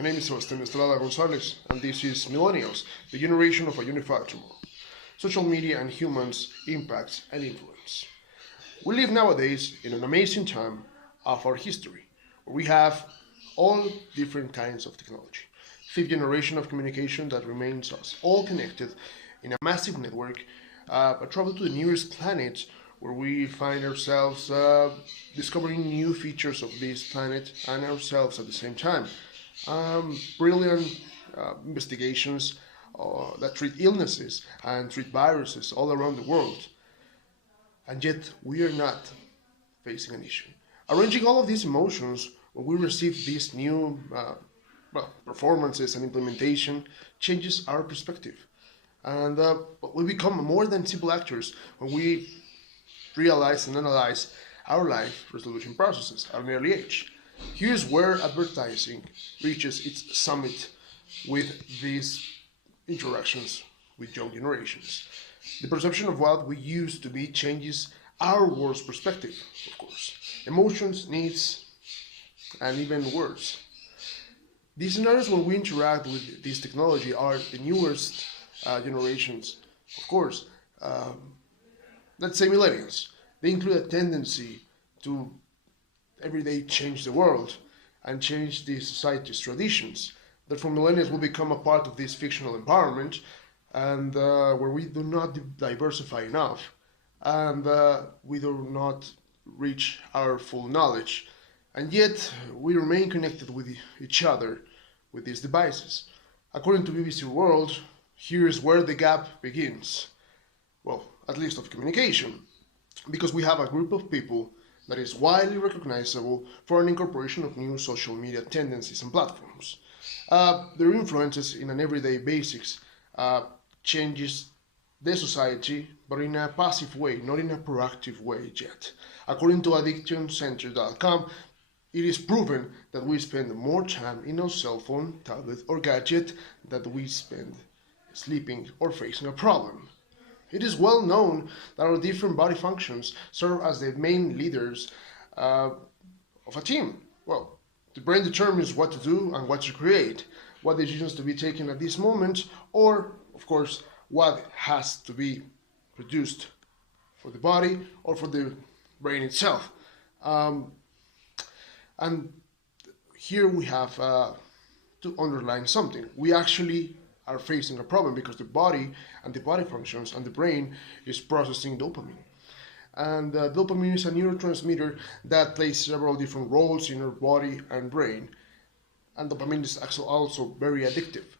My name is Estrada and this is Millenials, the generation of a unified tomorrow. Social media and humans' impacts and influence. We live nowadays in an amazing time of our history, where we have all different kinds of technology. Fifth generation of communication that remains us all connected in a massive network, but travel to the nearest planet where we find ourselves discovering new features of this planet and ourselves at the same time. Brilliant investigations that treat illnesses and treat viruses all around the world. And yet we are not facing an issue. Arranging all of these emotions when we receive these new performances and implementation changes our perspective. And we become more than simple actors when we realize and analyze our life resolution processes at an early age. Here's where advertising reaches its summit with these interactions with young generations. The perception of what we used to be changes our world's perspective, of course. Emotions, needs, and even words. These scenarios when we interact with this technology are the newest generations, of course. Let's say millennials. They include a tendency to every day change the world and change the society's traditions. Therefore, millennials will become a part of this fictional environment, and where we do not diversify enough, and we do not reach our full knowledge, and yet we remain connected with each other with these devices. According to BBC World, here is where the gap begins. Well, at least of communication, because we have a group of people that is widely recognizable for an incorporation of new social media tendencies and platforms. Their influences in an everyday basics changes the society, but in a passive way, not in a proactive way yet. According to addictioncenter.com, it is proven that we spend more time in our cell phone, tablet, or gadget than we spend sleeping or facing a problem. It is well known that our different body functions serve as the main leaders of a team. Well, the brain determines what to do and what to create, what decisions to be taken at this moment, or, of course, what has to be produced for the body or for the brain itself. And here we have to underline something. We actually are facing a problem because the body and the body functions and the brain is processing dopamine. And dopamine is a neurotransmitter that plays several different roles in our body and brain. And dopamine is also very addictive.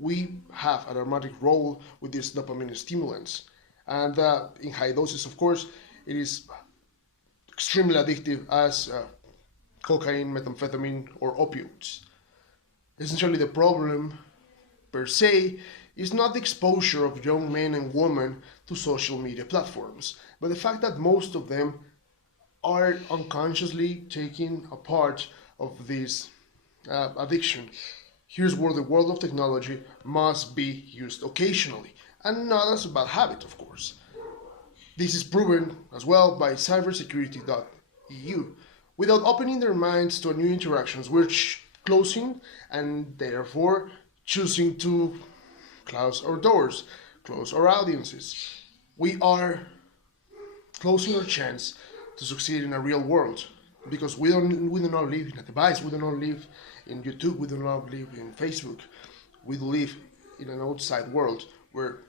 We have a dramatic role with these dopamine stimulants. And in high doses, of course, it is extremely addictive as cocaine, methamphetamine, or opioids. Essentially, the problem per se is not the exposure of young men and women to social media platforms, but the fact that most of them are unconsciously taking a part of this addiction. Here's where the world of technology must be used occasionally, and not as a bad habit, of course. This is proven as well by cybersecurity.eu. Without opening their minds to new interactions, we're closing and therefore choosing to close our doors, close our audiences. We are closing our chance to succeed in a real world because we do not live in a device, we do not live in YouTube, we do not live in Facebook. We live in an outside world where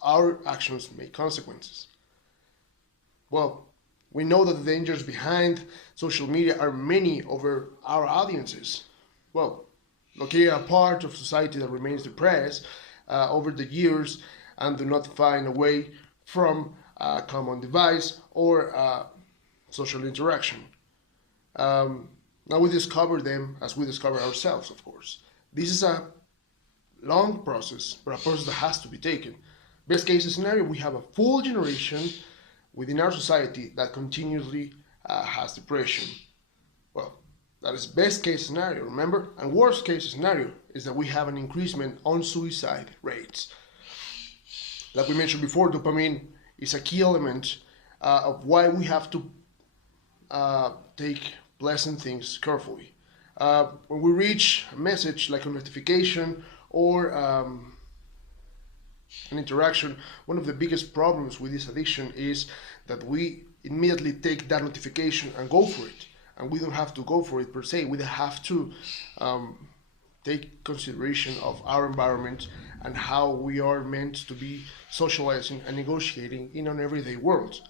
our actions make consequences. Well, we know that the dangers behind social media are many over our audiences. Well, located a part of society that remains depressed over the years and do not find a way from a common device or social interaction. Now we discover them as we discover ourselves, of course. This is a long process, but a process that has to be taken. Best case scenario, we have a full generation within our society that continuously has depression. Well, that is best case scenario, remember? And worst case scenario is that we have an increasement on suicide rates. Like we mentioned before, dopamine is a key element of why we have to take pleasant things carefully. When we reach a message like a notification or an interaction, one of the biggest problems with this addiction is that we immediately take that notification and go for it. And we don't have to go for it per se. We have to take consideration of our environment and how we are meant to be socializing and negotiating in an everyday world.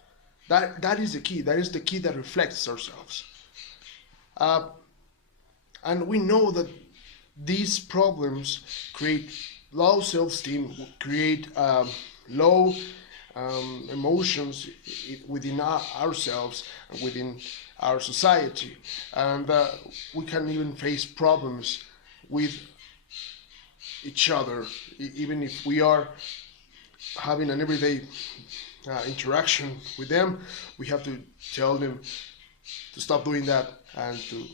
That is the key. That is the key that reflects ourselves. And we know that these problems create low self-esteem, create low emotions within ourselves and within our society, and we can even face problems with each other, even if we are having an everyday interaction with them. We have to tell them to stop doing that and to,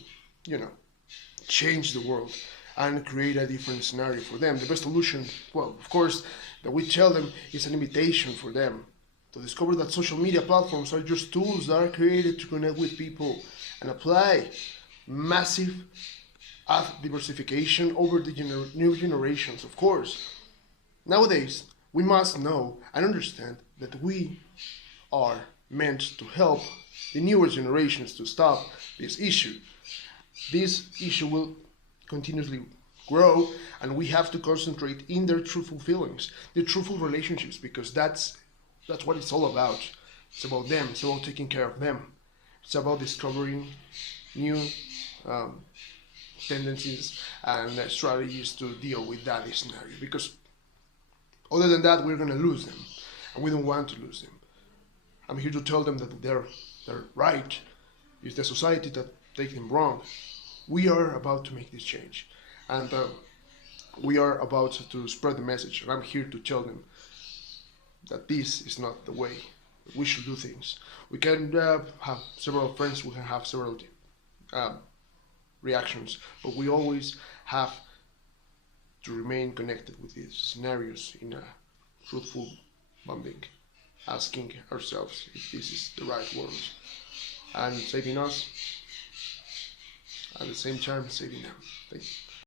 change the world and create a different scenario for them. The best solution, well, of course, that we tell them is an invitation for them to discover that social media platforms are just tools that are created to connect with people and apply massive diversification over the new generations, of course. Nowadays, we must know and understand that we are meant to help the newer generations to stop this issue. This issue will continuously grow, and we have to concentrate in their truthful feelings, their truthful relationships, because that's what it's all about. It's about them. It's about taking care of them. It's about discovering new tendencies and strategies to deal with that scenario. Because other than that, we're going to lose them, and we don't want to lose them. I'm here to tell them that they're right. It's the society that takes them wrong. We are about to make this change, and we are about to spread the message. And I'm here to tell them that this is not the way we should do things. We can have several friends, we can have several reactions, but we always have to remain connected with these scenarios in a truthful bonding, asking ourselves if this is the right world, and saving us, at the same time saving them. Thank you.